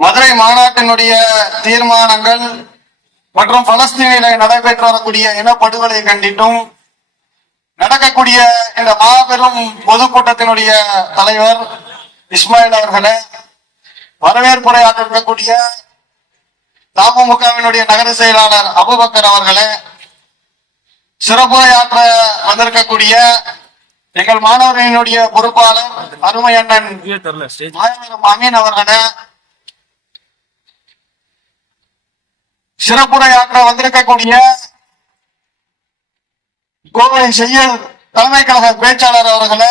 மதுரை மாநாட்டினுடைய தீர்மானங்கள் மற்றும் பலஸ்தீனில நடைபெற்று வரக்கூடிய இனப்படுகொலை கண்டித்தும் நடக்கக்கூடிய இந்த மாபெரும் பொதுக்கூட்டத்தினுடைய தலைவர் இஸ்மாயில் அவர்களே வரவேற்புரையாற்ற இருக்கக்கூடிய தமுகவினுடைய நகர செயலாளர் அபுபக்கர் அவர்களே சிறப்புரையாற்ற வந்திருக்கக்கூடிய எங்கள் மாணவர்களினுடைய பொறுப்பாளர் அருமை அண்ணன் தெரில ஸ்டேஜ். மாயவரம் அமீன் அவர்களே சிறப்புரையாற்ற வந்திருக்கக்கூடிய கோவை செய்யல் தலைமை கழக பேச்சாளர் அவர்களை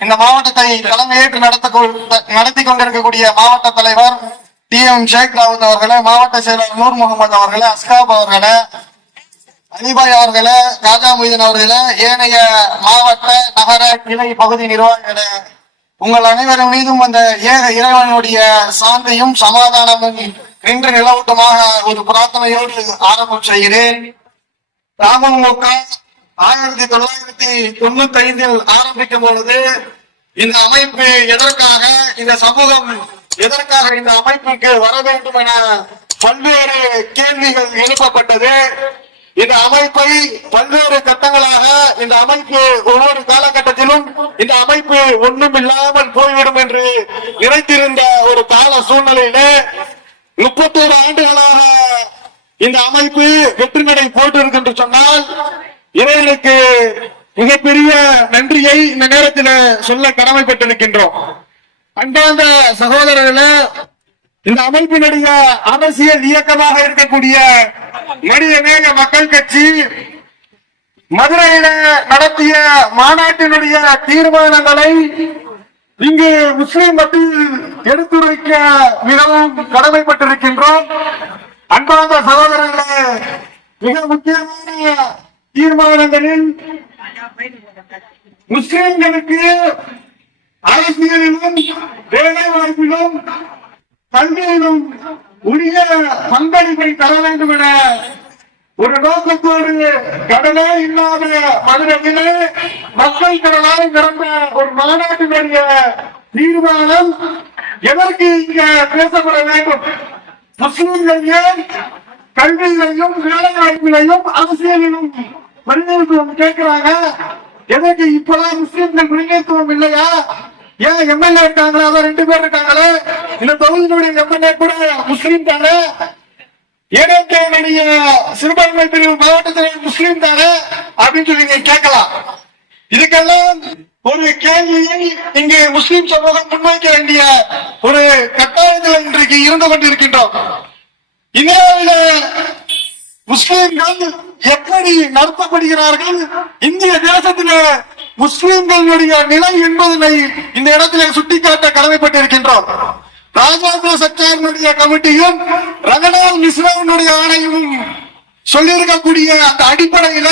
இந்த மாவட்டத்தை தலைமையேற்று நடத்த நடத்தி கொண்டிருக்கக்கூடிய மாவட்ட தலைவர் டி எம் ஷேக் ராவுத் அவர்களே மாவட்ட செயலர் நூர் முகமது அவர்களே அஸ்காப் அவர்களே அலிபாய் அவர்களே ராஜா மொய்தீன் அவர்களே ஏனைய மாவட்ட நகர கிளை பகுதி நிர்வாகிகளே உங்கள் அனைவரும் மீதும் அந்த ஏக இறைவனுடைய சாந்தியும் சமாதானமும் இன்று நிலவட்டமாக ஒரு பிரார்த்தனையோடு ஆரம்பம் செய்கிறேன். ராமமுக ஆயிரத்தி தொள்ளாயிரத்தி தொண்ணூத்தி ஐந்தில் ஆரம்பிக்கும் பொழுது இந்த அமைப்பு எதற்காக இந்த சமூகம் எதற்காக இந்த அமைப்புக்கு வர வேண்டும் என பல்வேறு கேள்விகள் எழுப்பப்பட்டது. இந்த அமைப்பை பல்வேறு கட்டங்களாக இந்த அமைப்பு ஒவ்வொரு காலகட்டத்திலும் இந்த அமைப்பு ஒன்றும் இல்லாமல் போய்விடும் என்று நினைத்திருந்த ஒரு கால சூழ்நிலையிலே முப்பத்தோரு ஆண்டுகளாக இந்த அமைப்பு வெற்றி நடை போட்டிருக்கு என்று சொன்னால் இவர்களுக்கு மிகப்பெரிய நன்றியை இந்த நேரத்தில் சொல்ல கடமைப்பட்டிருக்கின்றோம். அன்பார்ந்த சகோதரர்களே இந்த அமைப்பினுடைய அரசியல் இயக்கமாக இருக்கக்கூடிய மனிதநேய மக்கள் கட்சி மதுரையில நடத்திய மாநாட்டினுடைய தீர்மானங்களை இங்கு முஸ்லிம் மத்தியில் எடுத்துரைக்க மிகவும் கடமைப்பட்டிருக்கின்றோம். அன்பார்ந்த சகோதரர்களே மிக முக்கியமான தீர்மானங்களில் முஸ்லிம்களுக்கு அரசியலிலும் வேலை வாய்ப்பிலும் கல்வியிலும் உரிய பங்களிப்பை தர வேண்டும் என ஒரு நோக்கத்தோடு கடலே இல்லாத மதுரையிலே மக்கள் கடலாய் நிரம்ப ஒரு மாநாட்டினுடைய தீர்மானம் எதற்கு இங்க பேசப்பட வேண்டும்? முஸ்லிம்கள் ஏன் கல்வியிலையும் வேலை வாய்ப்பிலையும் அரசியலிலும் பிரதிநிதித்துவம் கேட்கிறாங்க? எதற்கு இப்பெல்லாம் முஸ்லிம்கள் பிரதிநிதித்துவம் இல்லையா? ஏன் எம்எல்ஏ இருக்காங்களா? அதான் ரெண்டு பேர் இருக்காங்களே. இந்த தொகுதியினுடைய எம்எல்ஏ கூட முஸ்லீம் தானே? ஏடிஎம்கேனுடைய சிறுபான்மை பிரிவு மாவட்டத்திலே முஸ்லீம் தானே? அப்படின்னு சொல்லி நீங்க கேட்கலாம். இதுக்கெல்லாம் ஒரு கேள்வியை இங்கே முஸ்லிம் சமூகம் முன்வைக்க வேண்டிய ஒரு கட்டாயத்தில் இன்றைக்கு இருந்து கொண்டிருக்கின்றோம். இந்தியாவில முஸ்லிம்கள் எப்படி நடத்தப்படுகிறார்கள்? இந்திய தேசத்தில முஸ்லிம்களுடைய நிலை என்பதனை இந்த இடத்திலே சுட்டிக்காட்ட கடமைப்பட்டிருக்கின்றோம். ராஜாங்க சச்சாரினுடைய கமிட்டியும் ரங்கநாத் மிஸ்ராவினுடைய ஆணையமும் சொல்லியிருக்கக்கூடிய அந்த அடிப்படையில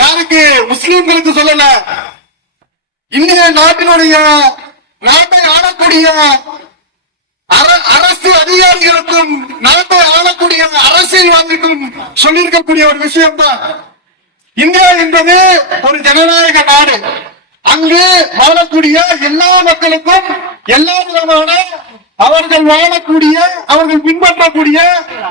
யாருக்கு முஸ்லிம்களுக்கு சொல்லல? இந்திய நாட்டினுடைய நாட்டை ஆளக்கூடிய அர- அரசு அதிகாரிகளுக்கும் நாட்டை ஆளக்கூடிய அரசியல்வாதிக்கும் சொல்லியிருக்கக்கூடிய ஒரு விஷயம்தான். இந்தியா என்பது ஒரு ஜனநாயக நாடு. அங்கு வாழக்கூடிய எல்லா மக்களுக்கும் எல்லா விதமான அவர்கள் வாழக்கூடிய அவர்கள் பின்பற்றக்கூடிய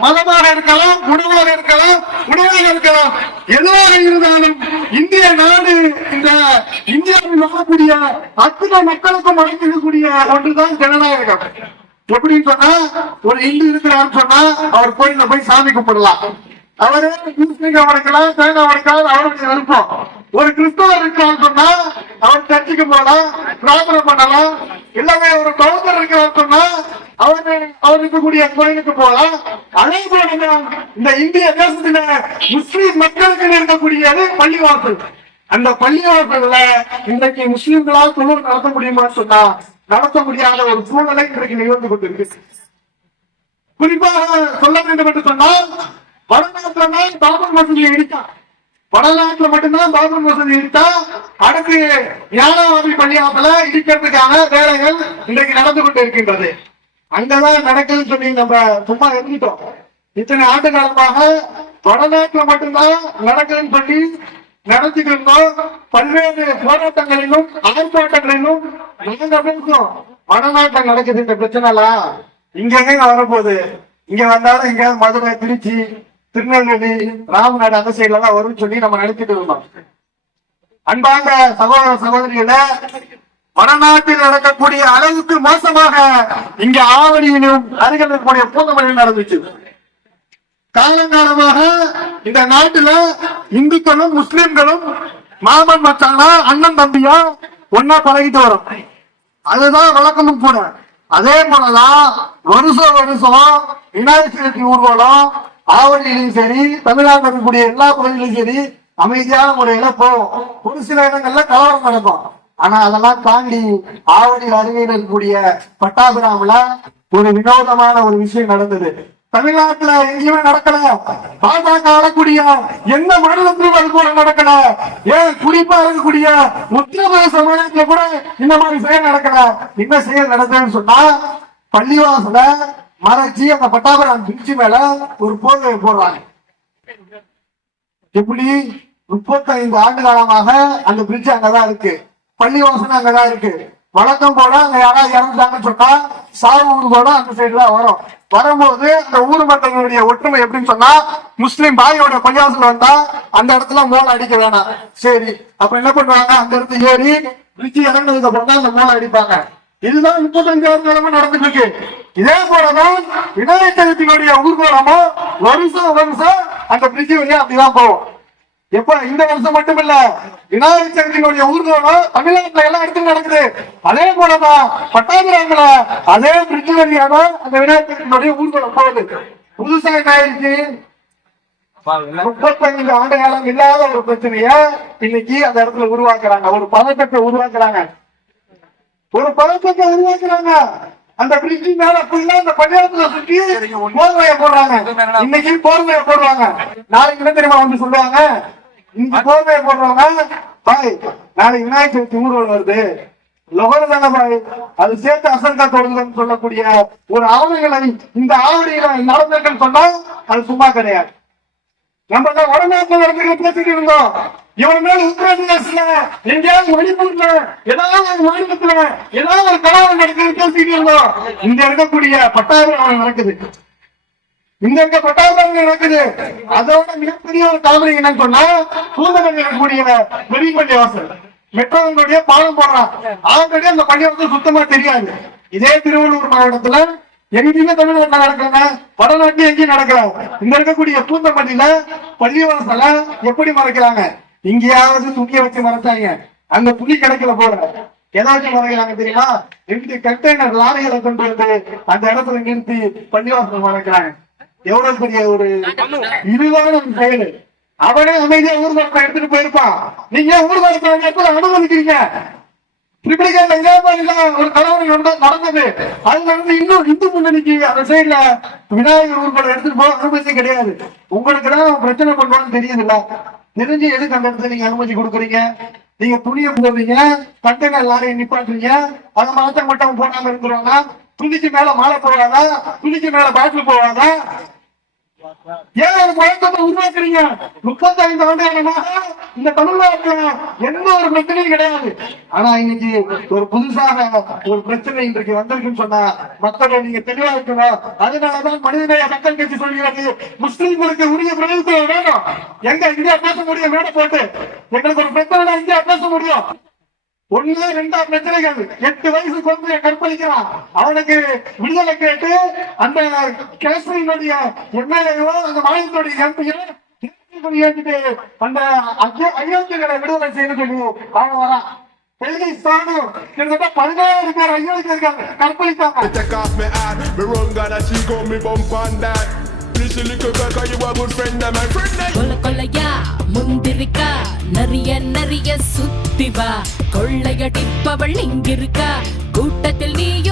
மதமாக இருக்கலாம் உணவாக இருக்கலாம் உணவாக இருக்கலாம். எதுவாக இருந்தாலும் இந்திய நாடு இந்த இந்தியாவில் வாழக்கூடிய அத்தனை மக்களுக்கும் அழைத்திருக்கக்கூடிய ஒன்றுதான் ஜனநாயகம். எப்படின்னு சொன்னா ஒரு இந்து இருக்கிறான்னு சொன்னா அவர் கோயில போய் சாமி கும்பிடலாம். அவரு முஸ்லிம் உடைக்கலாம் சைனா உடைக்கலாம் அவருடைய விருப்பம். ஒரு கிறிஸ்தவர் இருக்கான்னு சொன்னா அவன் சர்ச்சுக்கு போகலாம் பிரார்த்தனை பண்ணலாம். இல்லவே ஒரு பௌத்தர் இருக்கிறார் சொன்னா அவரு அவர் இருக்கக்கூடிய கோயிலுக்கு போகலாம். அதே போல இந்த இந்திய தேசத்துல முஸ்லிம் மக்களுக்கு இருக்கக்கூடியது பள்ளிவாசல். அந்த பள்ளிவாசல்ல இன்றைக்கு முஸ்லிம்களால் தொழில் நடத்த முடியுமான்னு சொன்னா நடத்த முடியாத ஒரு சூழ்நிலை இன்றைக்கு நிகழ்ந்து கொண்டிருக்கு. குறிப்பாக சொல்ல வேண்டும் என்று சொன்னால் வடநாட்டுல தான் பாபர் மசூதி இடித்தான் வடநாட்டுல மட்டும்தான் பாபர் மசூதி இடித்தா அடுத்து ஞானவாதி பள்ளியாசல இடிக்கிறதுக்கான வேலைகள் இன்றைக்கு நடந்து கொண்டு இருக்கின்றது அங்கதான் நடக்குதுன்னு சொல்லி நம்ம சும்மா இருந்துட்டோம் இத்தனை ஆண்டு காலமாக வடநாட்டுல மட்டும்தான் நடக்குதுன்னு சொல்லி நடத்திட்டு இருந்தோம். பல்வேறு போராட்டங்களிலும் ஆர்ப்பாட்டங்களிலும் நாங்க வடநாட்டில் வடநாட்டுல நடக்குது இந்த பிரச்சனை எல்லாம் இங்க எங்க வரப்போகுது. இங்க வந்தாலும் இங்க மதுரை திருச்சி திருநெல்வேலி ராமநாடு அந்த சைடுல தான் வரும்னு சொல்லி நம்ம நினைச்சிட்டு இருந்தோம். அன்பாங்க சகோதர சகோதரிகளை வடநாட்டில் நடக்கக்கூடிய அளவுக்கு மோசமாக இங்க ஆவணியிலும் அருகில் இருக்கக்கூடிய பூந்தமல்லியில் நடந்துச்சு. காலங்காலமாக இந்த நாட்டுல இந்துக்களும் முஸ்லிம்களும் மாமன் மச்சானா அண்ணன் தம்பியா ஒன்னா பழகிட்டு வரும். அதுதான் வழக்கமும் கூட. அதே போலதான் வருஷம் வருஷம் விநாயகர் சதுர்த்தி ஊர்வலம் ஆவடியிலும் சரி தமிழ்நாட்டில் இருக்கக்கூடிய எல்லா பகுதிகளிலும் சரி அமைதியான முறையில போவோம். ஒரு சில இடங்கள்ல கலவரம் நடக்கும். ஆனா அதெல்லாம் தாண்டி ஆவடி அருகையில் இருக்கக்கூடிய பட்டாபிராமில் ஒரு வினோதமான ஒரு விஷயம் நடந்தது. தமிழ்நாட்டுல எங்கேயுமே நடக்கல. பாஜக ஆளக்கூடிய எந்த மாநிலத்திலும் அது கூட நடக்கல. ஏன் குறிப்பா இருக்கக்கூடிய உத்தரப்பிரதேச மாநிலத்துல கூட இந்த மாதிரி செயல் நடக்கல. என்ன செயல் நடந்ததுன்னு சொன்னா பள்ளிவாசல மறைச்சி அந்த பட்டாபுரம் பிரிட்ஜு மேல ஒரு போர்வை போடுறாங்க எப்படி? முப்பத்தைந்து ஆண்டு காலமாக அந்த பிரிட்ஜ் அங்கதான் இருக்கு. பள்ளிவாசல் அங்கதான் இருக்கு. வழக்கம் போல அங்க யாராவது இறந்துட்டாங்கன்னு சொன்னா சாவு ஊர் போல அந்த தான் வரும். வரும்போது அந்த ஊர் மக்களுடைய ஒற்றுமை எப்படின்னு சொன்னா முஸ்லீம் பாயோட பள்ளிவாசல் வந்தா அந்த இடத்துல மோளை அடிக்க வேணாம். சரி அப்ப என்ன பண்ணுவாங்க? அந்த இடத்துல ஏறி பிரிட்ஜ் இறங்கினதுக்கு அப்புறம் தான் அந்த மோளை அடிப்பாங்க. இதுதான் முப்பத்தஞ்சாவது கிழமை நடந்துட்டு இருக்கு இதே போலதான் விநாயகர் சதுர்த்தியுடைய ஊர்வலமும் வருஷம் வருஷம் அந்த பிரிட்ஜ் வழியா அப்படிதான் போகும். எப்ப இந்த வருஷம் மட்டும் இல்ல விநாயகர் சதுர்த்தியினுடைய ஊர்வலம் தமிழ்நாட்டுல எல்லா இடத்துலயும் நடக்குது. அதே போலதான் பட்டாபிராமில அதே பிரிட்ஜ் வழியாக அந்த விநாயகர் சதுர்த்தியினுடைய ஊர்வலம் போகுது. புதுசா என்ன ஆயிடுச்சு? முப்பத்தைந்து ஆண்டு காலம் இல்லாத ஒரு பிரச்சனைய இன்னைக்கு அந்த இடத்துல உருவாக்குறாங்க. ஒரு பதட்டத்தை உருவாக்குறாங்க. ஒரு பதட்டத்தை உருவாக்குறாங்க. அந்த பிரிட்ஜ் மேல ஃபுல்லா அந்த பஞ்சாயத்துல சுத்தி போர்வைய போடுறாங்க. இன்னைக்கு போர்வைய போடுவாங்க. நாளைக்கு என்ன தெரியுமா வந்து சொல்லுவாங்க? இன்னைக்கு போர்வைய போடுறவங்க பாய் நாளைக்கு விநாயகர் சதுர்த்தி ஊர்வலம் வருது. லொகர் தானே பாய் அது சேர்த்து அசங்கா தொழுதுன்னு சொல்லக்கூடிய ஒரு ஆவணங்களை இந்த ஆவணிகளை நடந்திருக்குன்னு சொன்னா அது சும்மா கிடையாது. நம்ம தான் வடநாட்டுல நடந்துட்டு பேசிட்டு இருந்தோம். இவன் மேல உத்தரப்பிரதேசல எங்கேயாவது மணிப்பூர்ல ஏதாவது ஒரு மாநிலத்துல ஏதாவது ஒரு கலவரம் நடக்குது பேசிட்டு இருந்தோம். இங்க இருக்கக்கூடிய பட்டாபிராமம் நடக்குது. இங்க இருக்க பட்டாபிராமம் நடக்குது. அதோட மிகப்பெரிய ஒரு காமெடி என்னன்னு சொன்னா பூந்தமல்லி இருக்கக்கூடிய வெளிப்பள்ளி வாசல். மெட்ரோனுடைய பாலம் போடுறான். ஆல்ரெடி அந்த பள்ளியை வந்து சுத்தமா தெரியாது. இதே திருவள்ளூர் மாவட்டத்துல எங்கேயுமே தமிழ்நாட்டுல நடக்கல வடநாட்டுல எங்கேயும் நடக்கல. இங்க இருக்கக்கூடிய பூந்தமல்லியில பள்ளிவாசல எப்படி மறைக்கிறாங்க? இங்கேயாவது துணியை வச்சு மறைச்சாங்க. அங்க துணி கிடைக்கல போல. ஏதாச்சும் மறைக்கிறாங்க தெரியுமா? ரெண்டு கண்டெய்னர் லாரிகளை கொண்டு வந்து அந்த இடத்துல நிறுத்தி பள்ளிவாசல் மறைக்கிறாங்க. எவ்வளவு பெரிய ஒரு இதுவான செயல். அவனே அமைதியா ஊர்வலத்தை எடுத்துட்டு போயிருப்பான். நீங்க ஊர்வலத்தை எப்படி அனுமதிக்கிறீங்க இப்படிக்கான இதே ஒரு கலவரம் நடந்தது. அதுல இருந்து இன்னும் இந்து முன்னணிக்கு அந்த சைடுல விநாயகர் ஊர்வலம் எடுத்துட்டு போக அனுமதி கிடையாது. உங்களுக்கு தான் பிரச்சனை பண்றோம்னு தெரியுதுல்ல. தெரிஞ்சு எதுக்கு அந்த இடத்துல நீங்க அனுமதி கொடுக்குறீங்க? நீங்க துணியை போடுறீங்க கண்டெய்னர் லாரியை நிப்பாட்டுறீங்க அதை மாத்த மட்டும் போடாம இருக்கிறாங்க துணிக்கு மேல மாலை போடாதா? துணிக்கு மேல பாட்டில் போடாதா? ஏன் ஒரு குழப்பத்தை உருவாக்குறீங்க? முப்பத்தைந்து ஆண்டு காலமாக இந்த தமிழ்நாட்டுல எந்த ஒரு பிரச்சனையும் கிடையாது. ஆனா இன்னைக்கு ஒரு புதுசாக ஒரு பிரச்சனை இன்றைக்கு வந்திருக்குன்னு சொன்னா மக்கள் நீங்க தெளிவா இருக்கணும் அதனாலதான் மனிதநேய மக்கள் கட்சி சொல்கிறது முஸ்லீம்களுக்கு உரிய பிரதிநிதித்துவம் வேணும். எங்க இந்தியா பேச முடியும்? வேணும் போட்டு. எங்களுக்கு ஒரு பிரச்சனை இந்தியா பேச முடியும். ஒண்ணு ரெண்டா பிரச்சனைகள் எட்டு வயசு குழந்தைய கற்பழிக்கிறான். அவனுக்கு விடுதலை கேட்டு அந்த காஷ்மீரினுடைய எம்எல்ஏவோ அந்த மாநிலத்துடைய எம்பியோ ஏற்றிட்டு அந்த அத்திய- அயோத்தியர்களை விடுதலை செய்ய சொல்லி அவன் வரான். டெல்லி ஸ்தானம் கிட்டத்தட்ட பதினாயிரம் பேர் அயோத்தியர்கள் கற்பழித்தாங்க Take off my hat, little girl, cause you a good friend of my friend. eh? கொல கொலையா முந்திரிக்கா நிறைய நிறைய சுத்தி வா கொள்ளையடிப்பவள் இங்கிருக்கா கூட்டத்தில் நீயும்